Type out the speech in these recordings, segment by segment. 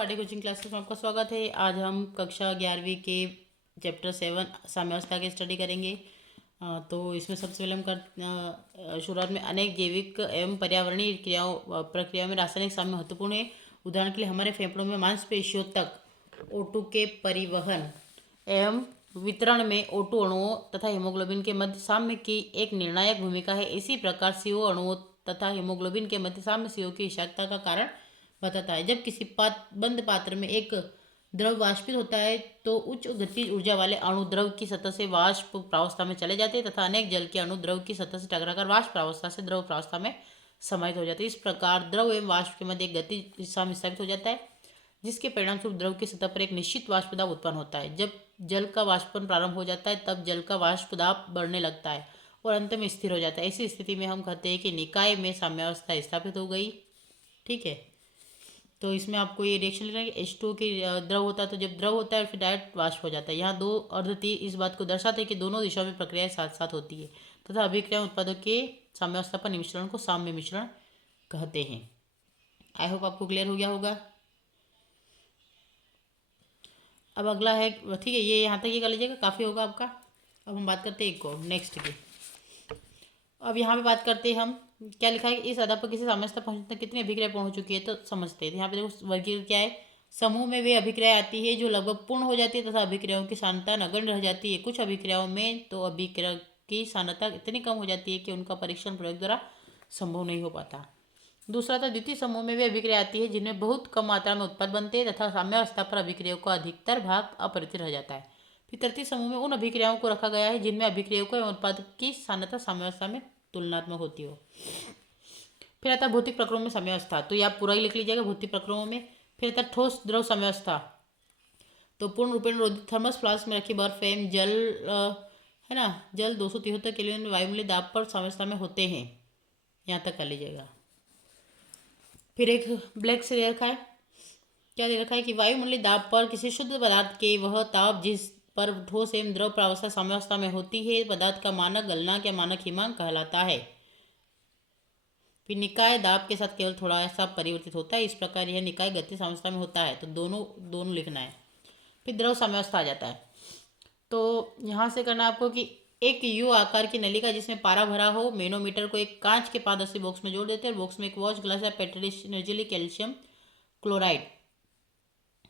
RD coaching classes में आपका स्वागत है। आज हम कक्षा 11वीं के चैप्टर 7 साम्यावस्था की स्टडी करेंगे। तो इसमें सबसे पहले हम शुरुआत में अनेक जैविक एवं पर्यावरणीय प्रक्रियाओं में रासायनिक साम्य महत्वपूर्ण है। उदाहरण के लिए हमारे फेफड़ों में मांसपेशियों तक O2 के परिवहन एवं वितरण में O2 अणुओं तथा हीमोग्लोबिन के मध्य साम्य की एक निर्णायक भूमिका है। इसी प्रकार CO अणुओं तथा हीमोग्लोबिन के मध्य साम्य CO की विषाक्तता का कारण बताता है। जब किसी बंद पात्र में एक द्रव वाष्पित होता है तो उच्च गतिज ऊर्जा वाले अणु द्रव की सतह से वाष्प प्रावस्था में चले जाते हैं तथा अनेक जल के अणु द्रव की सतह से टकराकर वाष्प प्रावस्था से द्रव प्रावस्था में समाहित हो जाते हैं। इस प्रकार द्रव एवं वाष्प के मध्य एक गतिज साम्य स्थापित हो जाता है, जिसके परिणामस्वरूप द्रव की सतह पर एक निश्चित वाष्प दाब उत्पन्न होता है। जब जल का वाष्पन प्रारंभ हो जाता है तब जल का वाष्प दाब बढ़ने लगता है और अंत में स्थिर हो जाता है। ऐसी स्थिति में हम कहते हैं कि निकाय में साम्यावस्था स्थापित हो गई। ठीक है, तो इसमें आपको ये रिएक्शन लिखना है कि H2 की द्रव होता है, तो जब द्रव होता है फिर डायरेक्ट वाष्प हो जाता है। यहाँ दो अर्धतीर इस बात को दर्शाते हैं कि दोनों दिशाओं में प्रक्रियाएं साथ साथ होती है तथा अभिक्रिया उत्पादों के साम्यावस्था पर मिश्रण को साम्य मिश्रण कहते हैं। आई होप आपको क्लियर हो गया होगा। अब अगला है, ठीक है, ये यहाँ तक ये कर लीजिएगा, काफ़ी होगा आपका। अब हम बात करते हैं एक को नेक्स्ट की। अब यहाँ पे बात करते हैं हम, क्या लिखा है कि इस आधार पर किसी साम्यावस्था पहुंचने तक कितनी अभिक्रिया पूर्ण हो चुकी है, तो समझते हैं। यहाँ पे देखो वर्गीकरण क्या है। समूह में वे अभिक्रिया आती है जो लगभग पूर्ण हो जाती है तथा अभिक्रियाओं की सांद्रता नगण्य रह जाती है। कुछ अभिक्रियाओं में तो अभिक्रिया की सांद्रता इतनी कम हो जाती है कि उनका परीक्षण प्रयोग द्वारा संभव नहीं हो पाता। दूसरा था द्वितीय समूह में वे अभिक्रिया आती है जिनमें बहुत कम मात्रा में उत्पाद बनते हैं तथा साम्यावस्था पर अभिक्रियाओं का अधिकतर भाग अपरिवर्तित रह जाता है। फिर तृतीय समूह में उन अभिक्रियाओं को रखा गया है जिनमें अभिक्रियाओं को एवं उत्पाद की सांद्रता साम्यावस्था में तुलनात्मक होती हो। फिर आता है भौतिक प्रक्रमों में साम्यावस्था, तो ये आप पूरा ही लिख लीजिएगा भौतिक प्रक्रमों में। फिर आता है ठोस द्रव साम्यावस्था, तो पूर्ण रूपेण रोधित थर्मस फ्लास्क में रखी बर्फ एवं जल है ना, जल 273 केल्विन में वायुमंडलीय दाब पर साम्यावस्था में होते हैं। यहाँ तक कर लीजिएगा। फिर एक ब्लैक से दे रखा है, क्या दे रखा है कि वायुमंडलीय दाब पर किसी शुद्ध पदार्थ के वह ताप जिस पर ठोस एवं द्रव प्रावस्था साम्यावस्था में होती है पदार्थ का मानक गलनांक या मानक हिमांक कहलाता है। फिर निकाय दाब के साथ केवल थोड़ा सा परिवर्तित होता है, इस प्रकार यह निकाय गति साम्यावस्था में होता है, तो दोनों दोनों लिखना है। फिर द्रव साम्यावस्था आ जाता है, तो यहाँ से करना आपको कि एक यू आकार की नलिका जिसमें पारा भरा हो, मैनोमीटर को एक कांच के पारदर्शी बॉक्स में जोड़ देते हैं। बॉक्स में एक वॉच ग्लास या निर्जलीय कैल्शियम क्लोराइड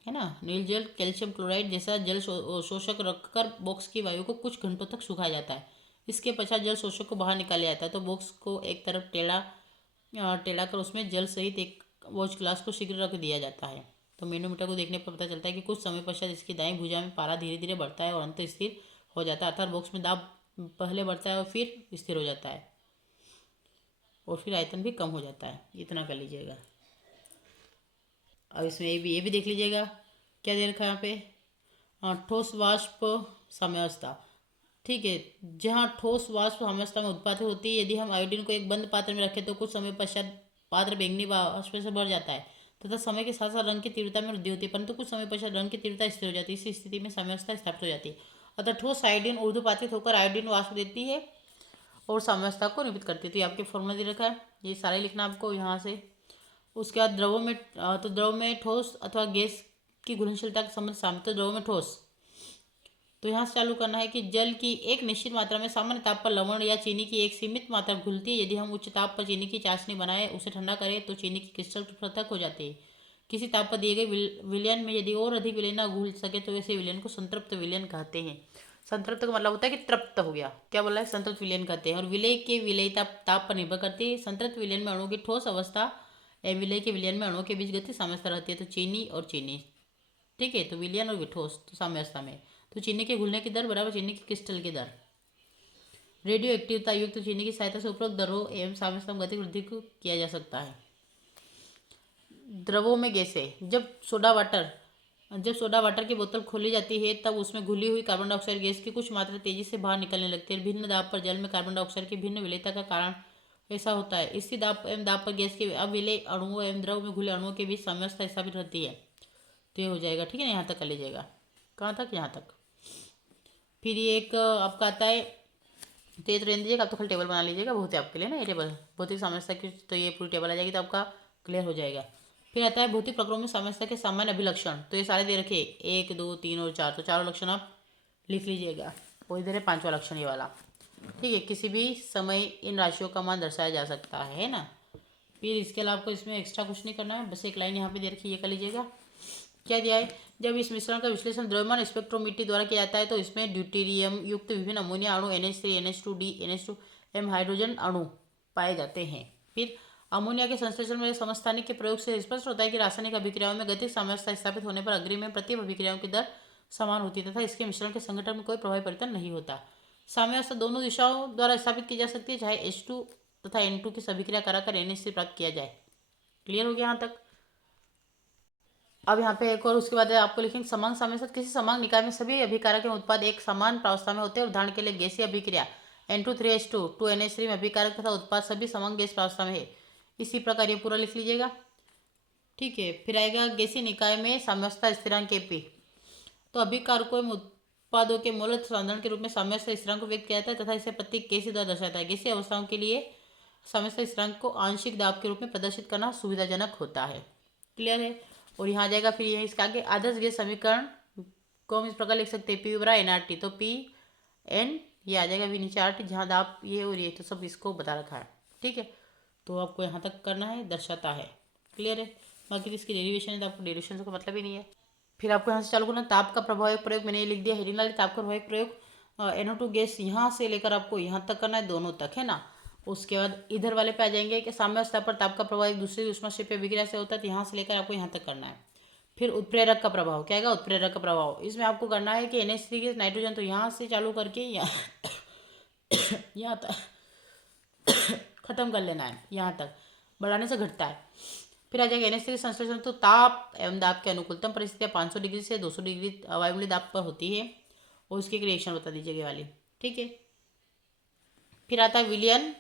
है ना, निर्जल कैल्शियम क्लोराइड जैसा जल शोषक रखकर बॉक्स की वायु को कुछ घंटों तक सुखाया जाता है। इसके पश्चात जल शोषक को बाहर निकाला जाता है, तो बॉक्स को एक तरफ टेढ़ा कर उसमें जल सहित एक वॉच ग्लास को शीघ्र रख दिया जाता है। तो मैनोमीटर को देखने पर पता चलता है कि कुछ समय पश्चात इसकी दाईं भुजा में पारा धीरे धीरे बढ़ता है और अंत स्थिर हो जाता है, अर्थात बॉक्स में दाब पहले बढ़ता है और फिर स्थिर हो जाता है और फिर आयतन भी कम हो जाता है। इतना कर लीजिएगा। अब इसमें ये भी देख लीजिएगा, क्या दे रखा है यहाँ पे, ठोस वाष्प साम्यावस्था। ठीक है, जहाँ ठोस वाष्प साम्यावस्था में उत्पादित होती है, यदि हम आयोडीन को एक बंद पात्र में रखें तो कुछ समय पश्चात पात्र बैंगनी वाष्प से भर जाता है तथा समय के साथ साथ रंग की तीव्रता में वृद्धि होती है, परंतु कुछ समय पश्चात रंग की तीव्रता स्थिर हो जाती है। इस स्थिति में साम्यावस्था स्थापित हो जाती है। अतः ठोस आयोडीन ऊर्ध्वपातित होकर आयोडीन वाष्प देती है और साम्यावस्था को निरूपित करती है। तो ये आपके फॉर्मूला दे रखा है, ये सारा लिखना आपको यहाँ से। उसके बाद द्रवों में, तो द्रव में ठोस अथवा गैस की घुलनशीलता के संबंध साम्य, तो द्रव में ठोस, तो यहाँ से चालू करना है कि जल की एक निश्चित मात्रा में सामान्य ताप पर लवण या चीनी की एक सीमित मात्रा घुलती है। यदि हम उच्च ताप पर चीनी की चाशनी बनाए उसे ठंडा करें तो चीनी की क्रिस्टल पृथक हो जाते हैं। किसी ताप पर दिए गए विलयन में यदि और अधिक विलयन न घुल सके तो ऐसे विलयन को संतृप्त विलयन कहते हैं। संतृप्त का मतलब होता है कि तृप्त हो गया, क्या बोला है, संतृप्त विलयन कहते हैं। और विलय के विलयिता ताप पर निर्भर करती है। संतृप्त विलयन में अणु की ठोस अवस्था एवं विलय के विलयन में अणुओं के बीच गति साम्यावस्था रहती है, तो चीनी और चीनी। ठीक है, तो विलयन और ठोस तो साम्यावस्था में, तो चीनी के घुलने की दर बराबर चीनी की क्रिस्टल की दर। रेडियो एक्टिवता युक्त तो चीनी की सहायता से उपरोक्त दरों एवं साम्यावस्था में गति वृद्धि को किया जा सकता है। द्रवों में गैसें, जब सोडा वाटर की बोतल खोली जाती है तब उसमें घुली हुई कार्बन डाइऑक्साइड गैस की कुछ मात्रा तेजी से बाहर निकलने लगती है। भिन्न दाब पर जल में कार्बन डाइऑक्साइड की भिन्न विलेयता का कारण ऐसा होता है। इसी दाब एवं दाब पर गैस के अविलेय अणुओं एवं द्रव में घुले अणुओं के बीच साम्यावस्था स्थापित रहती है। तो ये हो जाएगा, ठीक है ना, यहाँ तक कर लीजिएगा। कहाँ तक, यहाँ तक। फिर ये एक आपका आता है, तो ये तो रहने दीजिएगा, आप तो खाली टेबल बना लीजिएगा, बहुत है आपके लिए ना ये टेबल, बहुत ही साम्यावस्था की, तो ये पूरी टेबल आ जाएगी तो आपका क्लियर हो जाएगा। फिर आता है भौतिक प्रकरणों में साम्यावस्था के सामान्य अभिलक्षण। तो ये सारे दे रखे 1, 2, 3 और 4, तो चारों लक्षण आप लिख लीजिएगा। और इधर है पांचवा लक्षण ये वाला। ठीक है, किसी भी समय इन राशियों का मान दर्शाया जा सकता है ना। फिर इसके अलावा आपको इसमें एक्स्ट्रा कुछ नहीं करना है, बस एक लाइन यहाँ पे दे रखी है, ये कर लीजिएगा। क्या दिया है, जब इस मिश्रण का विश्लेषण द्रव्यमान स्पेक्ट्रोमीटर द्वारा किया जाता है तो इसमें ड्यूटेरियम युक्त विभिन्न अमोनिया अणु NH3, NH2D, NH2M हाइड्रोजन अणु पाए जाते हैं। फिर अमोनिया के संश्लेषण में समस्थानिक के प्रयोग से स्पष्ट होता है कि रासायनिक अभिक्रियाओं में गतिज साम्यावस्था स्थापित होने पर अग्नि में प्रति अभिक्रियाओं की दर समान होती है तथा इसके मिश्रण के संगठन में कोई प्रभावी परिवर्तन नहीं होता। साम्यावस्था दोनों दिशाओं द्वारा स्थापित की जा सकती है, चाहे H2 तथा N2 की अभिक्रिया कराकर NH3 प्राप्त किया जाए। क्लियर हो गया यहाँ तक। अब यहाँ पे एक और उसके बाद आपको लिखेंगे समांग साम्यावस्था। किसी समांग निकाय में सभी अभिकारक एवं उत्पाद एक समान प्रावस्था में होते हैं। उदाहरण के लिए गैसीय अभिक्रिया N2 3H2 2NH3 में अभिकारक तथा उत्पाद सभी समान गैस प्रावस्था में है। इसी प्रकार ये पूरा लिख लीजिएगा। ठीक है, फिर आएगा गैसीय निकाय में साम्यावस्था स्थिरांक Kp। तो अभिकारकों एवं उत्पादों के मोलत साधारण के रूप में साम्यावस्था स्थिरांक को व्यक्त किया जाता है तथा इसे प्रतीक K से द्वारा दर्शाता है। गैसीय अवस्थाओं के लिए साम्यावस्था स्थिरांक को आंशिक दाब के रूप में प्रदर्शित करना सुविधाजनक होता है। क्लियर है। और यहाँ आ जाएगा फिर ये इसका आगे आदर्श गैस समीकरण को हम इस प्रकार लिख सकते हैं, P बराबर NRT। तो Pn ये आ जाएगा, V नीचे RT, जहाँ दाब ये और ये तो सब इसको बता रखा है। ठीक है, तो आपको यहाँ तक करना है, दर्शाता है। क्लियर है। बाकी इसकी डेरिवेशन है तो आपको डेरिवेशन से कोई मतलब ही नहीं है। फिर आपको यहाँ से चालू करना, ताप का प्रभाविक प्रयोग मैंने ये लिख दिया हेडिंग वाले, ताप का प्रभाविक प्रयोग NO2 गैस यहाँ से लेकर आपको यहाँ तक करना है, दोनों तक है ना। उसके बाद इधर वाले पे आ जाएंगे कि साम्यावस्था पर ताप का प्रभाव एक दूसरे ऊष्माक्षेपीय अभिक्रिया से होता है, तो यहाँ से लेकर आपको यहाँ तक करना है। फिर उत्प्रेरक का प्रभाव क्या है, उत्प्रेरक का प्रभाव इसमें आपको करना है कि NH3 गैस नाइट्रोजन, तो यहाँ से चालू करके यहाँ तक खत्म कर लेना है, यहाँ तक बढ़ाने से घटता है। फिर आ जाएगा NH3 संश्लेषण। तो ताप एवं दाब के अनुकूलतम परिस्थितियाँ 500 डिग्री से 200 डिग्री वायुमंडलीय दाब पर होती है, और उसकी एक रिएक्शन बता दीजिएगा वाली। ठीक है, फिर आता है विलयन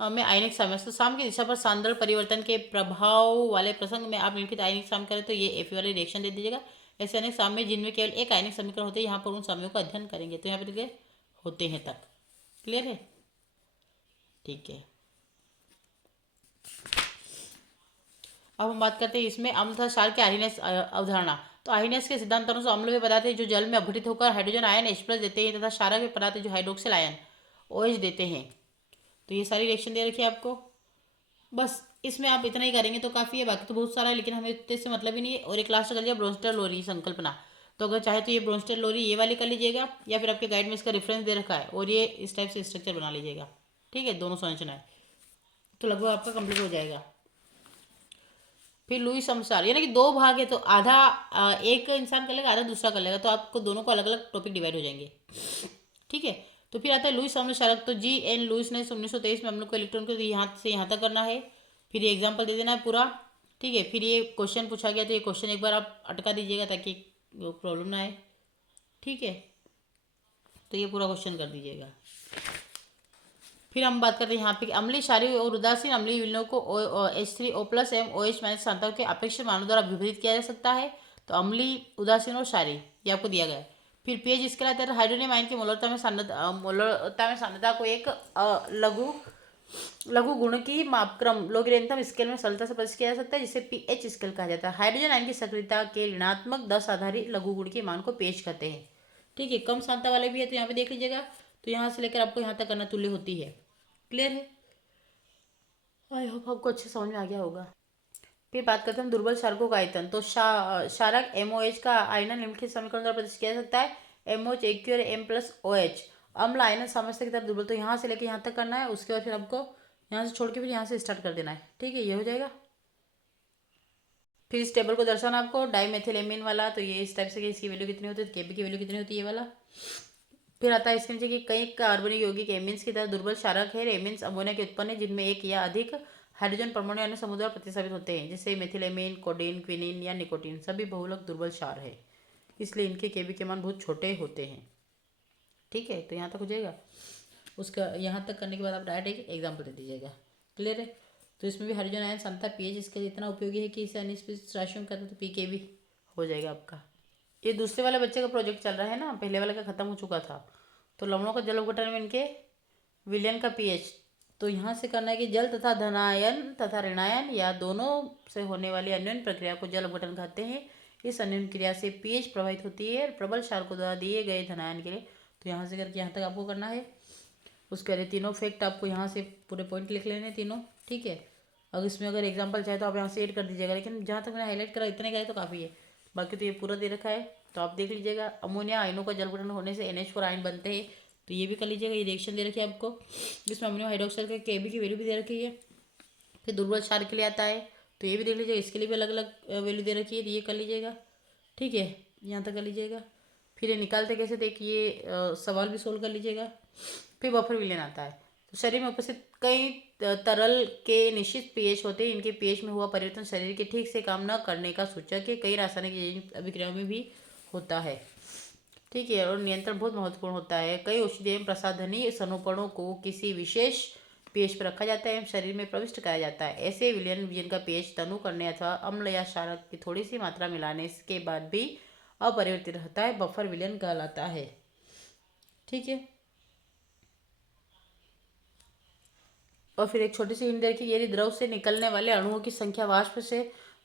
में आयनिक साम्यावस्था। साम की दिशा पर सांद्रण परिवर्तन के प्रभाव वाले प्रसंग में आप निम्नलिखित आयनिक साम करें तो ये Fe वाली रिएक्शन दे दीजिएगा। ऐसे अनेक साम्य जिनमें केवल एक आयनिक समीकरण होते हैं, यहाँ पर उन साम्यों का अध्ययन करेंगे। तो यहाँ पर देखिए होते हैं तक। क्लियर है। ठीक है, अब हम बात करते हैं इसमें अम्ल तथा क्षार के आर्हीनेस अवधारणा। तो आर्हीनेस के सिद्धांत अनुसार अम्ल वे पदार्थ जो जल में अपघटित होकर हाइड्रोजन आयन H+ देते हैं तथा क्षारक वे पदार्थ जो हाइड्रोक्सिल आयन OH देते हैं। तो ये सारी रिएक्शन दे रखी है आपको, बस इसमें आप इतना ही करेंगे तो काफ़ी है। बाकी तो बहुत सारा है लेकिन हमें इतने से मतलब ही नहीं है। और एक लास्ट कर लिया ब्रोंस्टर लोरी संकल्पना। तो अगर चाहे तो ये ब्रोंस्टर लोरी ये वाली कर लीजिएगा, या फिर आपके गाइड में इसका रेफरेंस दे रखा है और ये इस टाइप से स्ट्रक्चर बना लीजिएगा। ठीक है, दोनों संरचना है तो लगभग आपका कंप्लीट हो जाएगा। फिर लुईस अनुसार यानी कि दो भाग है तो आधा एक इंसान कर लेगा, आधा दूसरा कर लेगा, तो आपको दोनों को अलग अलग टॉपिक डिवाइड हो जाएंगे। ठीक है, तो फिर आता है लुईस अनुसार। तो GN लुईस ने 1923 में हम लोग को इलेक्ट्रॉन को यहाँ से यहाँ तक करना है। फिर ये एग्जाम्पल दे देना है पूरा। ठीक है, फिर ये क्वेश्चन पूछा गया तो ये क्वेश्चन एक बार आप अटका दीजिएगा ताकि प्रॉब्लम ना आए। ठीक है, तो ये पूरा क्वेश्चन कर दीजिएगा। फिर हम बात करते हैं यहाँ पे अम्लीय क्षारीय और उदासीन अम्लीय विलयनों को H3O+ एवं OH- सांद्रताओं के अपेक्षित मानों द्वारा विभजित किया जा सकता है। तो अम्लीय, उदासीन और क्षारीय ये आपको दिया गया है। फिर pH इसके लाते हैं हाइड्रोनियम आयन की मोलरता में सांद्रता को एक लघु गुण की मापक्रम लोगरिथम स्केल में सरलता से प्रदर्शित किया जा सकता है, जिसे pH स्केल कहा जाता है। हाइड्रोजन आयन की सक्रियता के ऋणात्मक 10 आधारित लघु गुण के मान को pH कहते हैं। ठीक है, कम सांद्रता वाले भी है तो यहाँ पे देख लीजिएगा। तो यहाँ से लेकर आपको यहाँ तक करना तुल्य होती है। क्लियर है, आई होप आपको अच्छे समझ में आ गया होगा। फिर बात करते हैं हम दुर्बल क्षारकों का आयतन। तो क्षारक MOH का आयनन निम्नलिखित समीकरण द्वारा प्रदर्शित किया जा सकता है, MOH AQ और M+OH। अम्ल आयनन साम्यावस्था की तरफ दुर्बल, तो यहाँ से लेकर यहाँ तक करना है। उसके बाद फिर आपको यहाँ से छोड़ के फिर यहाँ से स्टार्ट कर देना है। ठीक है, ये हो जाएगा। फिर इस टेबल को दर्शाना आपको डाइमेथिलेमिन वाला। तो ये इस टाइप से कि इसकी वैल्यू कितनी होती है, Kb की वैल्यू कितनी होती है, ये वाला। फिर आता है इसके नीचे कि कई कार्बनिक यौगिक एमिन्स की तरह दुर्बल क्षारक है। एमिन्स अमोनिया के उत्पन्न है जिनमें एक या अधिक हाइड्रोजन परमाणु अन्य समूह द्वारा प्रतिस्थापित होते हैं, जैसे मेथिलेमिन, कोडीन, क्विनिन या निकोटीन। सभी बहुलक दुर्बल क्षार है, इसलिए इनके Kb के मान बहुत छोटे होते हैं। ठीक है, तो यहाँ तक हो जाएगा। उसका यहाँ तक करने के बाद आप डायरेक्ट एक एग्जाम्पल दे दीजिएगा। क्लियर है। तो इसमें भी हाइड्रोजन आयन सांद्रता pH इसके इतना उपयोगी है कि इसे अनिश्चित राशियों में करते तो pKb हो जाएगा आपका। ये दूसरे वाले बच्चे का प्रोजेक्ट चल रहा है ना, पहले वाले का खत्म हो चुका था। तो लवणों का जल अपघटन में इनके विलयन का pH तो यहाँ से करना है कि जल तथा धनायन तथा ऋणायन या दोनों से होने वाली अन्योन्य प्रक्रिया को जल अपघटन कहते हैं। इस अन्योन्य क्रिया से पीएच प्रभावित होती है प्रबल क्षारकों द्वारा दिए गए धनायन के लिए। तो यहाँ से करके यहाँ तक आपको करना है। उसके लिए तीनों फैक्ट आपको यहाँ से पूरे पॉइंट लिख लेने तीनों, ठीक है। अगर इसमें अगर एग्जाम्पल चाहे तो आप यहाँ से ऐड कर दीजिएगा, लेकिन जहाँ तक मैंने हाईलाइट करा इतने करे तो काफ़ी है। बाकी तो ये पूरा दे रखा है, तो आप देख लीजिएगा। अमोनिया आयनों का जल अपघटन होने से NH4 आयन बनते हैं, तो ये भी कर लीजिएगा। ये रिएक्शन दे रखी है आपको, जिसमें अमोनियम हाइड्रोक्साइड के Kb की वैल्यू भी दे रखी है। फिर दुर्बल क्षार के लिए आता है, तो ये भी देख लीजिएगा। इसके लिए भी अलग अलग वैल्यू दे रखी है, तो ये कर लीजिएगा, ठीक है। यहाँ तक कर लीजिएगा। फिर ये निकालते कैसे देखिए, सवाल भी सोल्व कर लीजिएगा। फिर बफर विलयन आता है। तो शरीर में उपस्थित कई तरल के निश्चित पीएच होते हैं। इनके पीएच में हुआ परिवर्तन शरीर के ठीक से काम न करने का सूचक है। कई रासायनिक अभिक्रियाओं में भी होता है, ठीक है। और नियंत्रण बहुत महत्वपूर्ण होता है। कई औषधि एवं प्रसाधनी सनुपणों को किसी विशेष पीएच पर रखा जाता है एवं शरीर में प्रविष्ट कराया जाता है। ऐसे विलयन जिनका पीएच तनु करने अथवा अम्ल या क्षारक की थोड़ी सी मात्रा मिलाने के बाद भी अपरिवर्तित रहता है, बफर विलयन कहलाता है, ठीक है। और फिर एक छोटी सी हिंट देखिए, यदि द्रव से निकलने वाले अणुओं की संख्या वाष्प से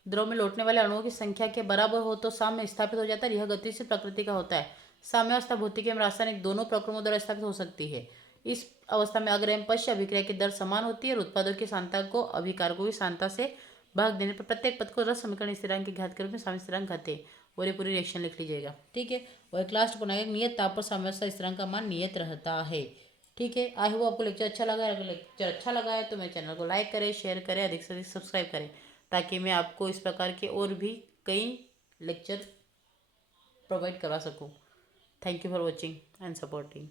द्रव में लौटने वाले अणुओं की संख्या के बराबर हो तो साम्य स्थापित हो जाता है। यह गतिशील प्रकृति का होता है। साम्यावस्था भौतिक एवं रासायनिक दोनों प्रक्रमों द्वारा स्थापित हो सकती है। इस अवस्था में अग्र एवं पश्च अभिक्रिया की दर समान होती है और उत्पादों की सांद्रता को अभिकारकों की सांद्रता से भाग देने पर प्रत्येक पद को रस समीकरण स्थिरांक के घात के रूप में साम्य स्थिरांक कहते हैं। और ये पूरी रिएक्शन लिख लीजिएगा, ठीक है। और एक लास्ट पॉइंट है, नियत ताप पर साम्यावस्था स्थिरांक का मान नियत रहता है, ठीक है। आई होप आपको लेक्चर अच्छा लगा है। अगर लेक्चर अच्छा लगा है तो मेरे चैनल को लाइक करें, शेयर करें, अधिक से अधिक सब्सक्राइब करें, ताकि मैं आपको इस प्रकार के और भी कई लेक्चर प्रोवाइड करवा सकूं। Thank you for watching and supporting.